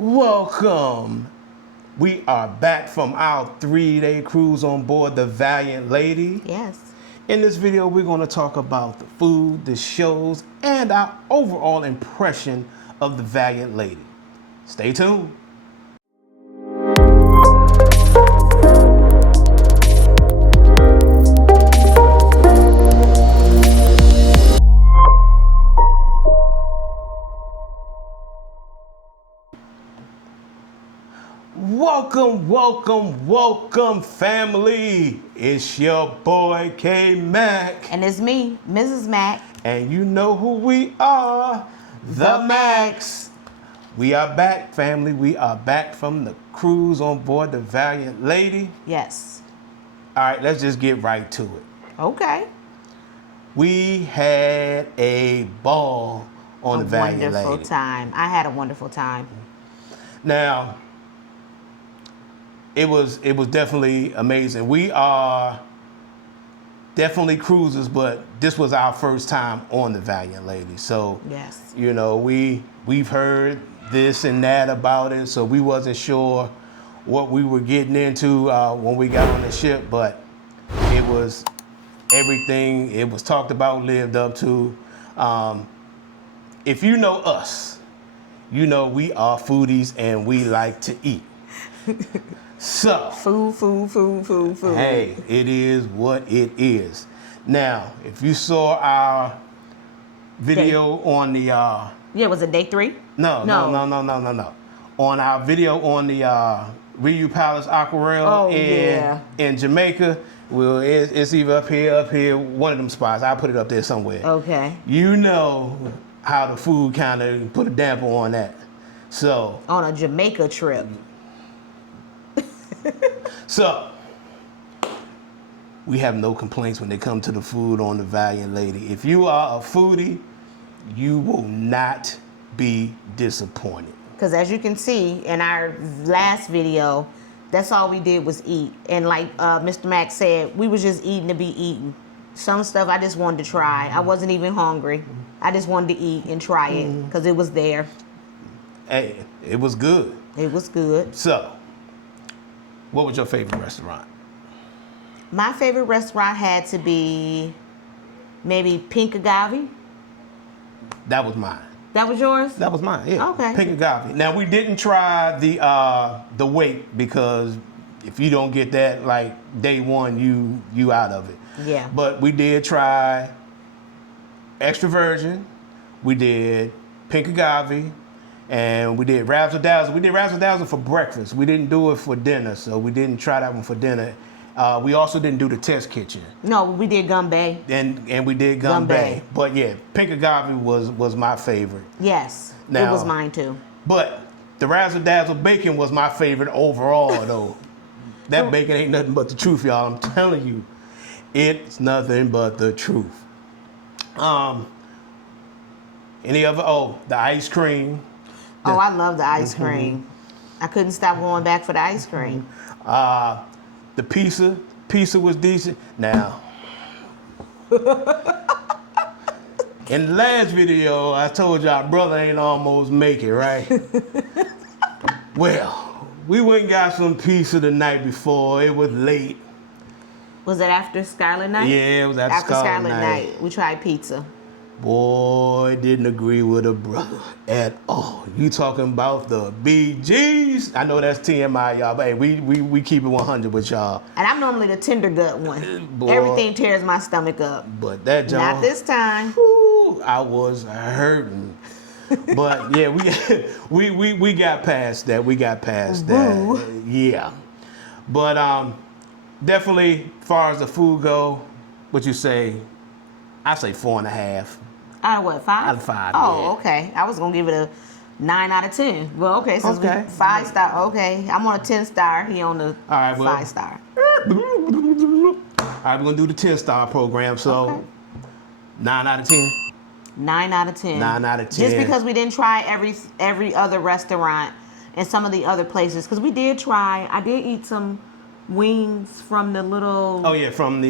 Welcome. We are back from our 3-day cruise on board the Valiant Lady. Yes. In this video, we're going to talk about the food, the shows, and our overall impression of the Valiant Lady. Stay tuned. Welcome, family. It's your boy, Mack. And it's me, Mrs. Mack. And you know who we are, the Macks. We are back, family. We are back from the cruise on board the Valiant Lady. Yes. All right, let's just get right to it. Okay. We had a ball on the Valiant Lady. Wonderful time. I had a wonderful time. Now, it was definitely amazing. We are definitely cruisers, but this was our first time on the Valiant Lady. So, yes, you know, we've heard this and that about it, so we wasn't sure what we were getting into when we got on the ship, but it was everything it was talked about, lived up to. If you know us, you know we are foodies and we like to eat. So, food. hey, it is what it is. Now, if you saw our video on the was it day 3? No. On our video on the Riu Palace Aquarelle in Jamaica, well, it's either up here, one of them spots. I'll put it up there somewhere. Okay. You know how the food kind of put a damper on that. So on a Jamaica trip. So, we have no complaints when it comes to the food on the Valiant Lady. If you are a foodie, you will not be disappointed. Because as you can see in our last video, that's all we did was eat. And like Mr. Mack said, we was just eating to be eating. Some stuff I just wanted to try. I wasn't even hungry. I just wanted to eat and try it because it was there. Hey, it was good. It was good. So, what was your favorite restaurant? My favorite restaurant had to be maybe Pink Agave. That was mine. That was yours? That was mine, yeah. Okay. Pink Agave. Now, we didn't try the wait because if you don't get that, like, day one, you out of it. Yeah. But we did try Extra Virgin. We did Pink Agave. And we did Razzle Dazzle. We did Razzle Dazzle for breakfast. We didn't do it for dinner, so we didn't try that one for dinner. We also didn't do the test kitchen. No, we did Gumbe. And we did Gumbe. But yeah, Pink Agave was my favorite. Yes, now, it was mine too. But the Razzle Dazzle bacon was my favorite overall, though. That bacon ain't nothing but the truth, y'all. I'm telling you, it's nothing but the truth. Any other? Oh, the ice cream. Oh, I love the ice cream. I couldn't stop going back for the ice cream. The pizza was decent. Now, in the last video, I told y'all brother ain't almost make it, right? Well, we went and got some pizza the night before. It was late. Was it after Scarlet Night? Yeah, it was after Scarlet Night. We tried pizza. Boy, didn't agree with a brother at all. You talking about the BGs? I know that's TMI, y'all, but hey, we keep it 100 with y'all. And I'm normally the tender gut one. Boy, everything tears my stomach up. But that John, not this time. Whoo, I was hurting. But yeah, we got past that. We got past that. Yeah. But definitely, as far as the food go, what you say? I say 4.5. Out of what, 5? Out of 5, Oh, yeah. okay. I was going to give it a 9 out of 10. Well, okay, since we 5 star. Okay, I'm on a 10 star. He on the 5 star. All right, we're going to do the 10-star program. So, 9 out of 10? 9 out of 10. 9 out of 10. Just because we didn't try every other restaurant and some of the other places. Because we did try. I did eat some wings from the little... Oh, yeah, from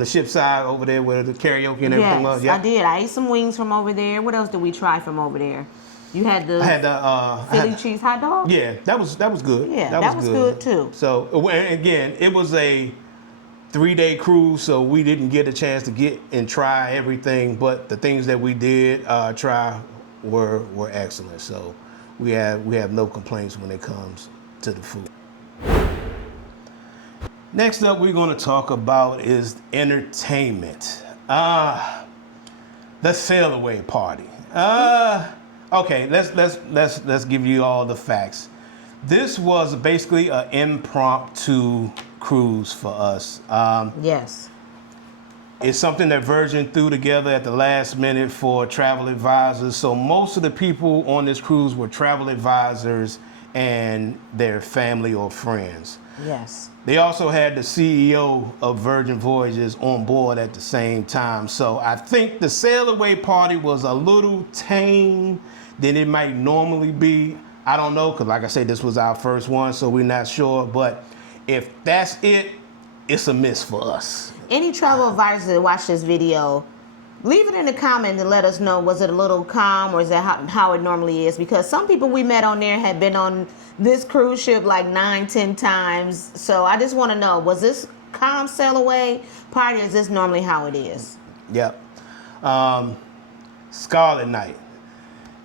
the ship side over there where the karaoke and everything was. Yes, I did. I ate some wings from over there. What else did we try from over there? You had the I had the Philly cheese hot dog? yeah, that was good. Yeah, that was good too. So again, it was a 3-day cruise, so we didn't get a chance to get and try everything, but the things that we did try were excellent. So we have no complaints when it comes to the food. Next up, we're going to talk about is entertainment. The sail away party. Okay, let's give you all the facts. This was basically an impromptu cruise for us. Yes. It's something that Virgin threw together at the last minute for travel advisors. So most of the people on this cruise were travel advisors and their family or friends. Yes. They also had the CEO of Virgin Voyages on board at the same time. So I think the sail away party was a little tame than it might normally be. I don't know, because like I said, this was our first one, so we're not sure. But if that's it, it's a miss for us. Any travel advisors that watch this video, leave it in the comments and let us know, was it a little calm or is that how it normally is? Because some people we met on there had been on this cruise ship like 9-10 times. So I just want to know, was this calm sail away party or is this normally how it is? Yep. Scarlet Night.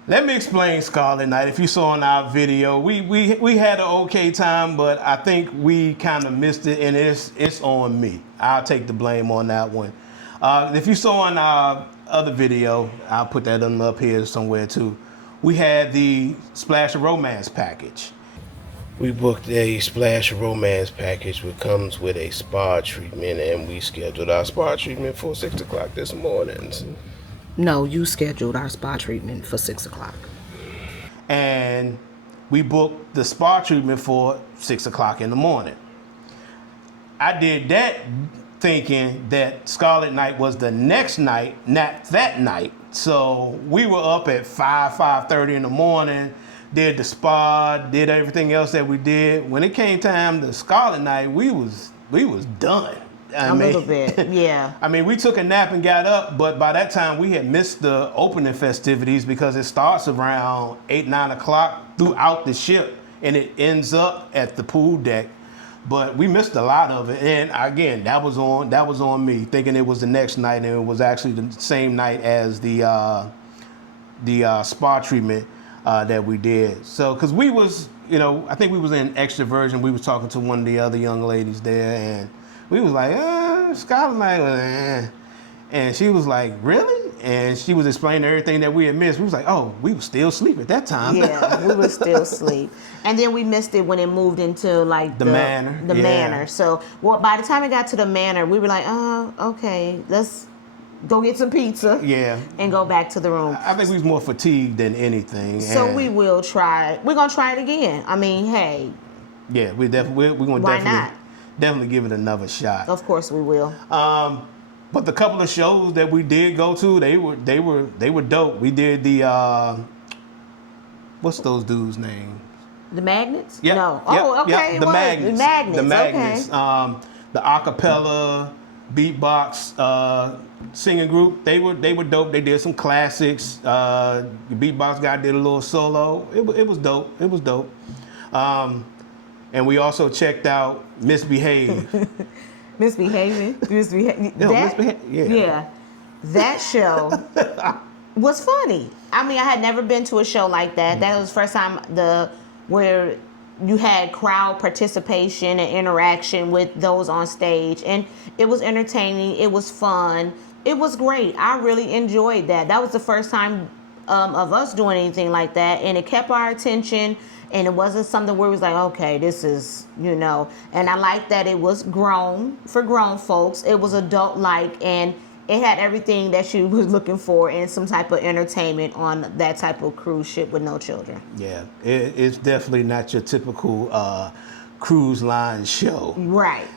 Let me explain Scarlet Night. If you saw in our video, we had an okay time, but I think we kind of missed it, and it's on me. I'll take the blame on that one. If you saw in our other video, I'll put that up here somewhere too. We had the Splash of Romance package. We booked a Splash of Romance package, which comes with a spa treatment, and we scheduled our spa treatment for 6 o'clock this morning. No, you scheduled our spa treatment for 6 o'clock. And we booked the spa treatment for 6 o'clock in the morning. I did that thinking that Scarlet Night was the next night, not that night. So we were up at 5:30 in the morning, did the spa, did everything else that we did. When it came time to Scarlet Night, we was done. A little bit, yeah. I mean, we took a nap and got up, but by that time we had missed the opening festivities because it starts around 8-9 o'clock throughout the ship, and it ends up at the pool deck. But we missed a lot of it, and again, that was on me, thinking it was the next night, and it was actually the same night as the spa treatment that we did. So, because we was, I think we was in Extra Virgin. We was talking to one of the other young ladies there, and we was like, Scarlet Night, and she was like, really? And she was explaining everything that we had missed. We was like, oh, we were still asleep at that time. Yeah, we were still asleep. And then we missed it when it moved into like the manor. The manor. So by the time it got to the manor, we were like, oh, okay, let's go get some pizza. Yeah. And go back to the room. I think we was more fatigued than anything. So we will try. We're gonna try it again. I mean, hey. Yeah, we're gonna definitely give it another shot. Of course we will. But the couple of shows that we did go to, they were dope. We did the what's those dudes' names? The Magnets? Yep, No. Yep, Oh, okay. Yep, the Magnets. The Magnets. Okay. The acapella beatbox singing group. They were dope. They did some classics. The beatbox guy did a little solo. It was dope. It was dope. And we also checked out Misbehave. Misbehaving. Yeah. That show was funny. I mean, I had never been to a show like that. That was the first time where you had crowd participation and interaction with those on stage, and it was entertaining. It was fun. It was great. I really enjoyed that. That was the first time of us doing anything like that, and it kept our attention. And it wasn't something where it was like, okay, this is, And I like that it was grown for grown folks. It was adult-like, and it had everything that you was looking for in some type of entertainment on that type of cruise ship with no children. Yeah, it's definitely not your typical cruise line show. Right.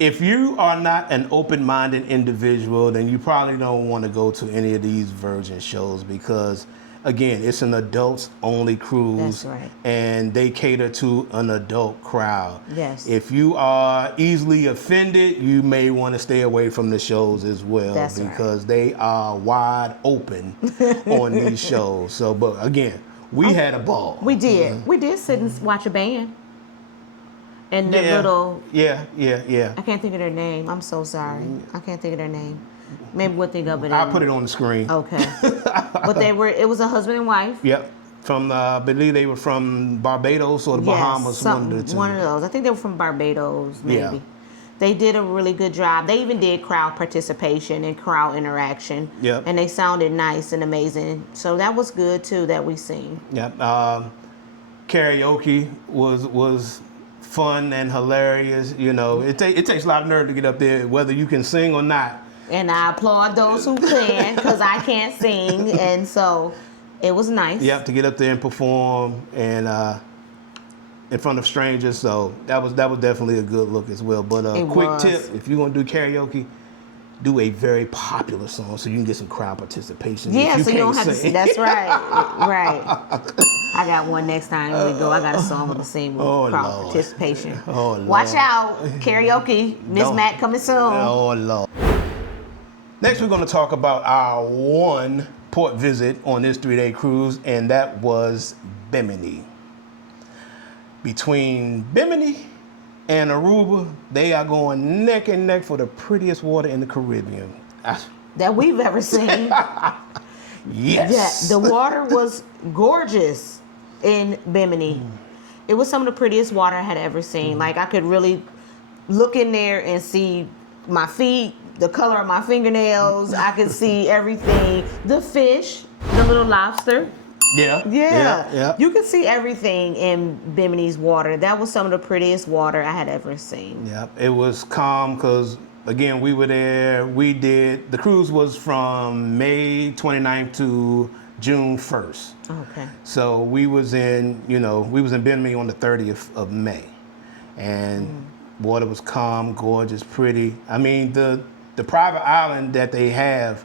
If you are not an open-minded individual, then you probably don't want to go to any of these Virgin shows because again, it's an adults only cruise. That's right. And they cater to an adult crowd. Yes. If you are easily offended, you may want to stay away from the shows as well. That's right. because they are wide open on these shows. So, but again, we had a ball. We did. We did sit and watch a band. And the little... Yeah. I can't think of their name. I'm so sorry. I can't think of their name. Maybe we'll think of it. I'll put it on the screen. Okay. But it was a husband and wife. Yep. From, I believe they were from Barbados or the Bahamas. One of those. I think they were from Barbados, maybe. Yeah. They did a really good job. They even did crowd participation and crowd interaction. Yep. And they sounded nice and amazing. So that was good, too, that we seen. Yep. Karaoke was fun and hilarious. You know, it takes a lot of nerve to get up there, whether you can sing or not. And I applaud those who can, because I can't sing. And so it was nice. Yep, to get up there and perform and in front of strangers. So that was definitely a good look as well. But a quick tip, if you're going to do karaoke, do a very popular song so you can get some crowd participation. Yeah, so you don't have to sing. That's right. Right. I got one next time we go. I got a song to sing with crowd participation. Oh, Lord. Watch out. Karaoke. Miss Mack coming soon. Oh, Lord. Next, we're going to talk about our one port visit on this 3-day cruise, and that was Bimini. Between Bimini and Aruba, they are going neck and neck for the prettiest water in the Caribbean. That we've ever seen. Yes. Yeah, the water was gorgeous in Bimini. It was some of the prettiest water I had ever seen. Like, I could really look in there and see my feet, the color of my fingernails. I could see everything. The fish, the little lobster. Yeah. You could see everything in Bimini's water. That was some of the prettiest water I had ever seen. Yeah, it was calm because, again, we were there. The cruise was from May 29th to June 1st. Okay. So we was in Bimini on the 30th of May. And water was calm, gorgeous, pretty. I mean, the private island that they have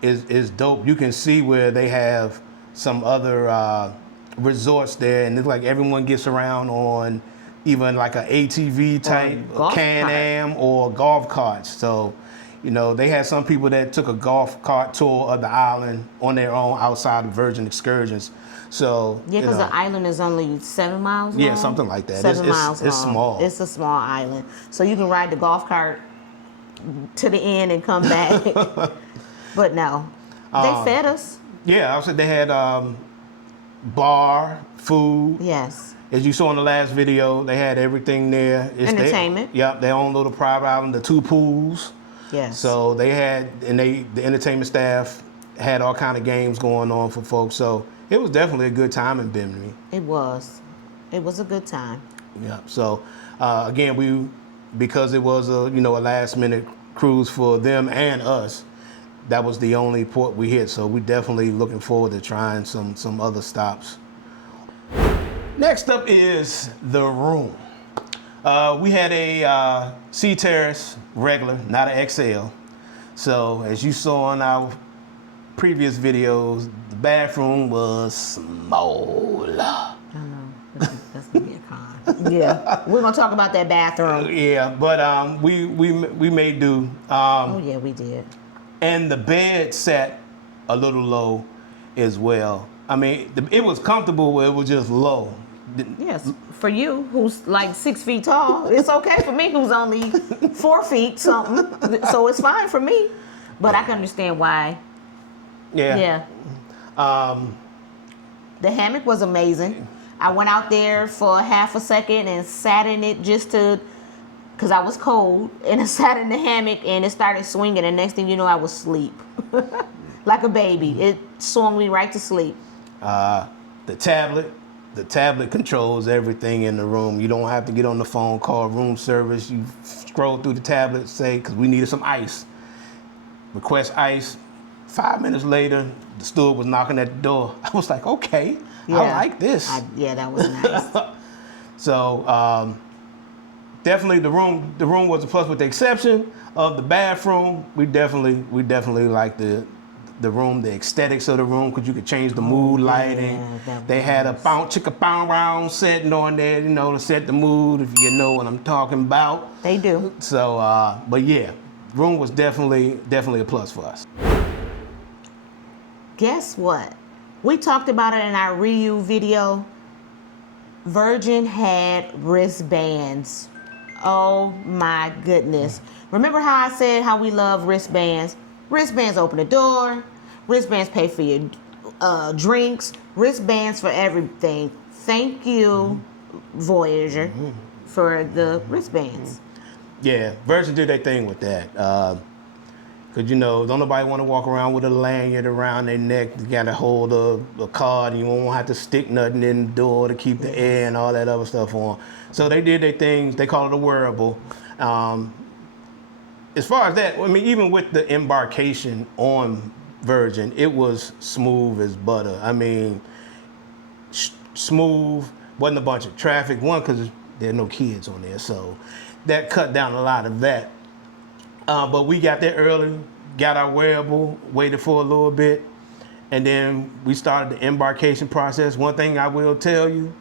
is dope. You can see where they have some other resorts there, and it's like everyone gets around on even like an ATV type, Can-Am or golf carts. So, you know, they had some people that took a golf cart tour of the island on their own outside of Virgin excursions. So yeah, because the island is only 7 miles long. Yeah, something like that. 7 miles long. It's small. It's a small island, so you can ride the golf cart to the end and come back. But no, they fed us. Yeah, I said they had bar, food. Yes. As you saw in the last video, they had everything there. Entertainment. Their own little private island, the 2 pools. Yes. So they had, and the entertainment staff had all kind of games going on for folks. So it was definitely a good time in Bimini. It was a good time. Yeah. So again, because it was a last minute cruise for them and us, that was the only port we hit. So we definitely looking forward to trying some other stops. Next up is the room. We had a Sea Terrace regular, not an XL. So as you saw in our previous videos, the bathroom was small. I know. That's gonna be a con. Yeah, we're gonna talk about that bathroom. Yeah, but we made do. Oh yeah, we did. And the bed sat a little low as well. I mean, it was comfortable, but it was just low. Yes, for you, who's like 6 feet tall, it's okay for me, who's only 4 feet something. So it's fine for me, but I can understand why. Yeah. The hammock was amazing. I went out there for half a second and sat in it because I was cold, and I sat in the hammock and it started swinging, and next thing you know, I was asleep. Like a baby. It swung me right to sleep. The tablet controls everything in the room. You don't have to get on the phone, call room service. You scroll through the tablet, say, because we needed some ice. Request ice. 5 minutes later, the steward was knocking at the door. I was like, okay, yeah. I like this. That was nice. So definitely the room was a plus, with the exception of the bathroom. We definitely liked the the room, the aesthetics of the room, because you could change the mood lighting. They had a chicka pound round setting on there, you know, to set the mood, if you know what I'm talking about. They do. So, but yeah, room was definitely a plus for us. Guess what? We talked about it in our Ryu video. Virgin had wristbands. Oh my goodness. Remember how I said how we love wristbands? Wristbands open the door. Wristbands pay for your drinks. Wristbands for everything. Thank you, Voyager, for the wristbands. Yeah, Virgin did their thing with that. Because, you know, don't nobody want to walk around with a lanyard around their neck. You got to hold a card, and you won't have to stick nothing in the door to keep the air and all that other stuff on. So they did their things. They call it a wearable. As far as that, I mean, even with the Embarkation on Virgin, it was smooth as butter. I mean, smooth, wasn't a bunch of traffic. One, because there are no kids on there, so that cut down a lot of that. But we got there early, got our wearable, waited for a little bit, and then we started the embarkation process. One thing I will tell you,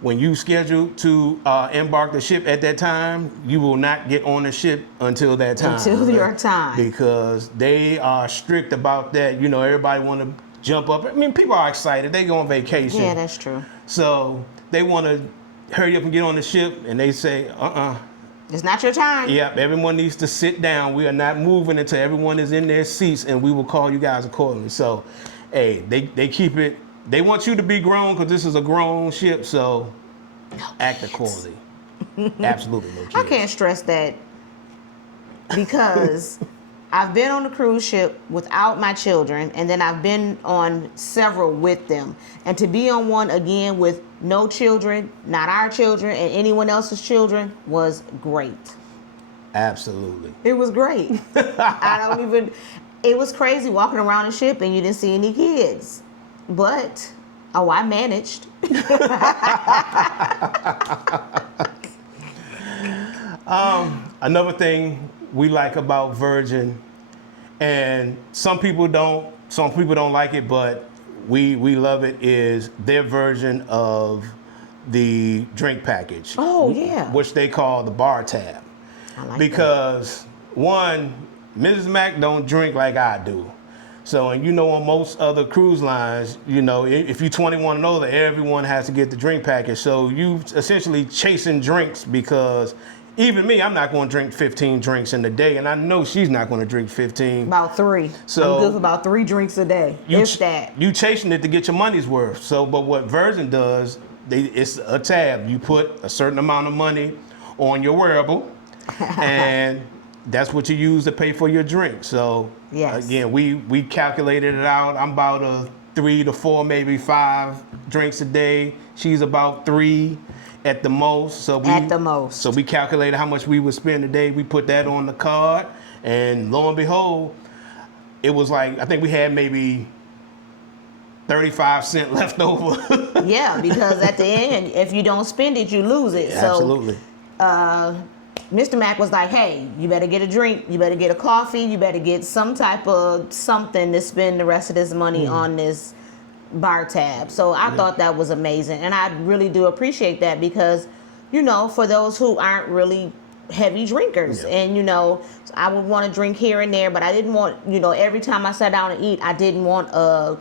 when you schedule to embark the ship at that time, you will not get on the ship until that time. Until your time. Because they are strict about that. You know, everybody want to jump up. I mean, people are excited. They go on vacation. Yeah, that's true. So they want to hurry up and get on the ship, and they say, It's not your time. Yep, everyone needs to sit down. We are not moving until everyone is in their seats, and we will call you guys accordingly. So, hey, they keep it. They want you to be grown because this is a grown ship, so act accordingly. Absolutely no kids. I can't stress that because I've been on a cruise ship without my children, and then I've been on several with them. And to be on one again with no children, not our children, and anyone else's children was great. Absolutely. It was great. It was crazy walking around the ship and you didn't see any kids. But, I managed. Another thing we like about Virgin, and some people don't like it, but we love it, is their version of the drink package. Oh, yeah. Which they call the bar tab. I like because one, Mrs. Mack don't drink like I do. So, and you know, on most other cruise lines, you know, if you're 21 and older, everyone has to get the drink package. So you essentially chasing drinks, because even me, I'm not going to drink 15 drinks in a day, and I know she's not going to drink 15. About 3. So I'm good for about 3 drinks a day, if that. You chasing it to get your money's worth. So, but what Virgin does, it's a tab. You put a certain amount of money on your wearable, and that's what you use to pay for your drink. So, yes. Again, we calculated it out. I'm about a 3 to 4, maybe 5 drinks a day. She's about 3 at the most. So we calculated how much we would spend a day. We put that on the card, and lo and behold, it was like, I think we had maybe 35 cents left over. Yeah, because at the end, if you don't spend it, you lose it. Yeah, so, absolutely. Mr. Mack was like, hey, you better get a drink, you better get a coffee, you better get some type of something to spend the rest of this money on this bar tab. So I thought that was amazing. And I really do appreciate that, because, you know, for those who aren't really heavy drinkers, and, you know, I would want to drink here and there, but I didn't want, you know, every time I sat down and eat, I didn't want a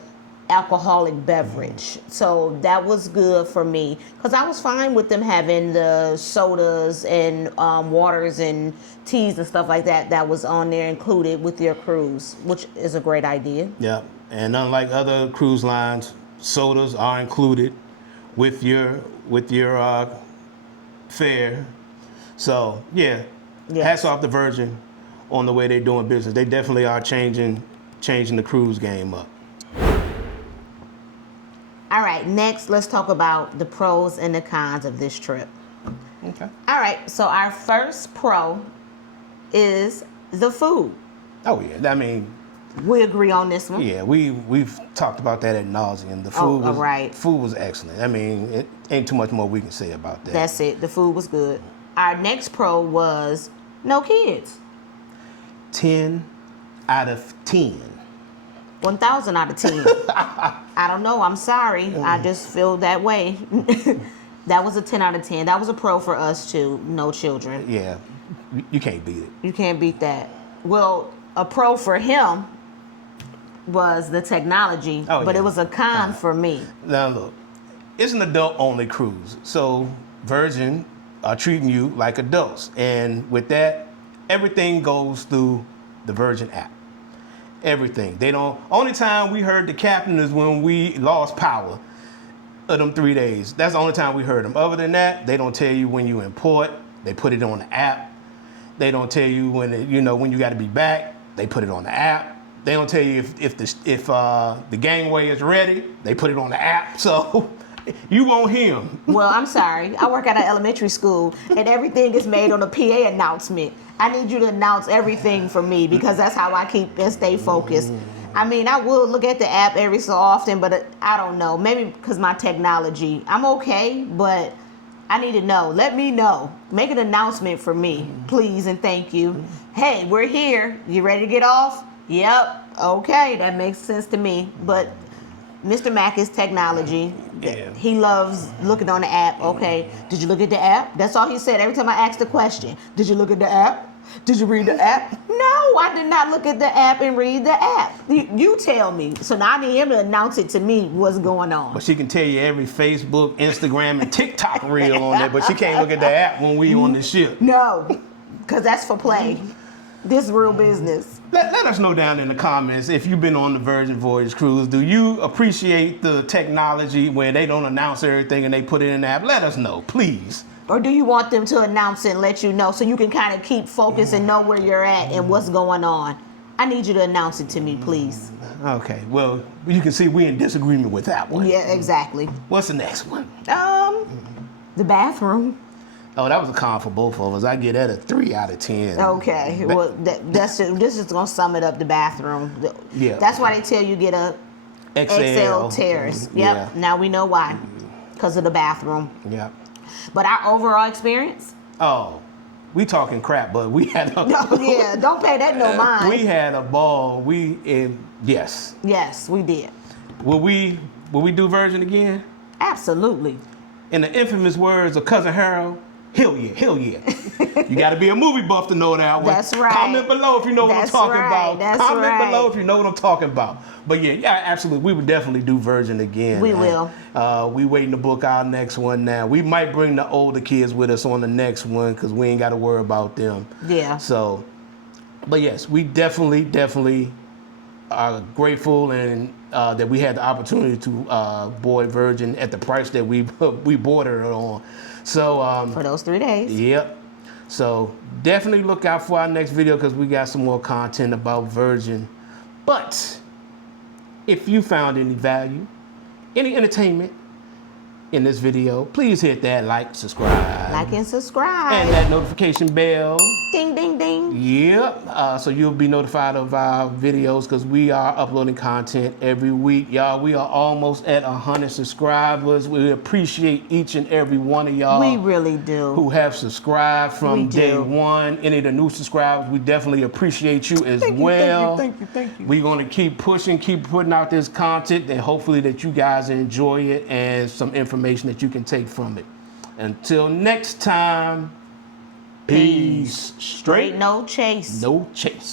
alcoholic beverage. So that was good for me, because I was fine with them having the sodas and waters and teas and stuff like that that was on there included with your cruise, which is a great idea. Yeah, and unlike other cruise lines, sodas are included with your fare. So hats off to Virgin on the way they're doing business. They definitely are changing the cruise game up. All right, next, let's talk about the pros and the cons of this trip. Okay. All right, so our first pro is the food. Oh, yeah. I mean, we agree on this one. Yeah, we've talked about that ad nauseum. The food was excellent. I mean, it ain't too much more we can say about that. That's it. The food was good. Our next pro was no kids. 10 out of 10. 1,000 out of 10. I don't know. I'm sorry. I just feel that way. That was a 10 out of 10. That was a pro for us too. No children. Yeah, you can't beat it. You can't beat that. Well, a pro for him was the technology, but yeah. it was a con for me. Now look, it's an adult-only cruise, so Virgin are treating you like adults, and with that, everything goes through the Virgin app. Everything. They don't. Only time we heard the captain is when we lost power of them 3 days. That's the only time we heard them. Other than that, they don't tell you when you in port. They put it on the app. They don't tell you when when you got to be back. They put it on the app. They don't tell you if the gangway is ready. They put it on the app. So you won't hear them. Well, I'm sorry. I work at an elementary school, and everything is made on a PA announcement. I need you to announce everything for me because that's how I keep and stay focused. I mean, I will look at the app every so often, but I don't know. Maybe because my technology, I'm okay, but I need to know. Let me know. Make an announcement for me, please, and thank you. Hey, we're here. You ready to get off? Yep. Okay, that makes sense to me. But Mr. Mack is technology. Yeah. He loves looking on the app. Okay, did you look at the app? That's all he said every time I asked a question. Did you look at the app? Did you read the app? No, I did not look at the app and read the app. You tell me. So now I need him to announce it to me what's going on. But she can tell you every Facebook, Instagram, and TikTok reel on there, but she can't look at the app when we on the ship. No, because that's for play. This is real business. Let us know down in the comments if you've been on the Virgin Voyage cruise. Do you appreciate the technology where they don't announce everything and they put it in the app? Let us know, please. Or do you want them to announce it and let you know so you can kind of keep focused and know where you're at and what's going on? I need you to announce it to me, please. Okay, well, you can see we're in disagreement with that one. Yeah, exactly. What's the next one? The bathroom. Oh, that was a con for both of us. I give that a 3 out of 10. Okay, well, this is gonna sum it up. The bathroom. Yeah. That's why they tell you get a XL terrace. Yep. Yeah. Now we know why. Because of the bathroom. Yeah. But our overall experience. Oh, we talking crap, but we had a No, yeah, don't pay that no mind. we had a ball. Yes. Yes, we did. Will we do Virgin again? Absolutely. In the infamous words of Cousin Harold, hell yeah, hell yeah. You got to be a movie buff to know that one. That's right. Comment below if you know what I'm talking about. Comment below if you know what I'm talking about. But yeah, absolutely. We would definitely do Virgin again. We will. We waiting to book our next one now. We might bring the older kids with us on the next one because we ain't got to worry about them. Yeah. So, but yes, we definitely are grateful and that we had the opportunity to board Virgin at the price that we boarded it on. So For those 3 days. Yep. So definitely look out for our next video because we got some more content about Virgin. But if you found any value, any entertainment in this video, please hit that like, subscribe. Like and subscribe. And that notification bell. Ding, ding, ding. Yep. So you'll be notified of our videos because we are uploading content every week. Y'all, we are almost at 100 subscribers. We appreciate each and every one of y'all. We really do. Who have subscribed from We day do. one. Any of the new subscribers, we definitely appreciate you as well. Thank you. We're going to keep pushing, keep putting out this content, and hopefully that you guys enjoy it and some information that you can take from it. Until next time, peace. Straight no chase. No chase.